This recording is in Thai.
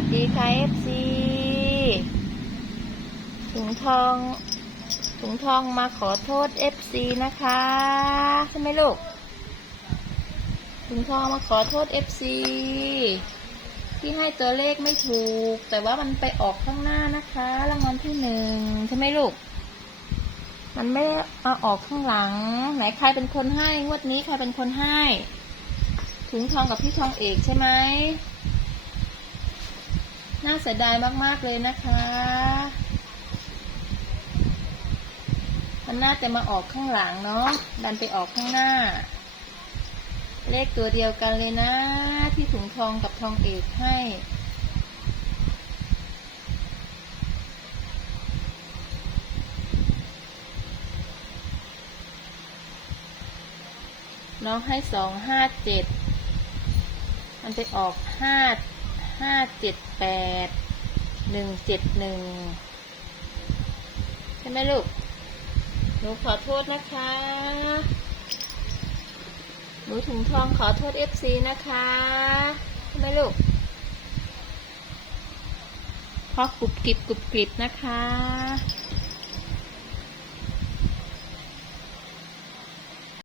สดีค่ะ FC ถุงทองถุงทองมาขอโทษ FC นะคะใช่ไหมลูกถุงทองมาขอโทษ FC ที่ให้ตัวเลขไม่ถูก แต่ว่ามันไปออกข้างหน้านะคะรางวัลที่หนึ่งใช่ไหมลูก มันไม่มาออกข้างหลัง ไหนใครเป็นคนให้งวดนี้ใครเป็นคนให้ถุงทองกับพี่ทองเอกใช่ไหม น่าเสียดายมาก ๆ เลยนะคะ มันน่าจะมาออกข้างหลังเนาะ ดันไปออกข้างหน้า เลขตัวเดียวกันเลยนะ ที่ถุงทองกับทองเอกให้น้องให้สองห้าเจ็ด มันไปออกห้า ห้าเจ็ดแปดหนึ่งเจ็ดหนึ่งใช่ไหมลูก หนูขอโทษนะคะ หนูถุงทองขอโทษเอฟซีนะคะใช่ไหมลูกพราะกรุบกริบกรุบกริบนะคะ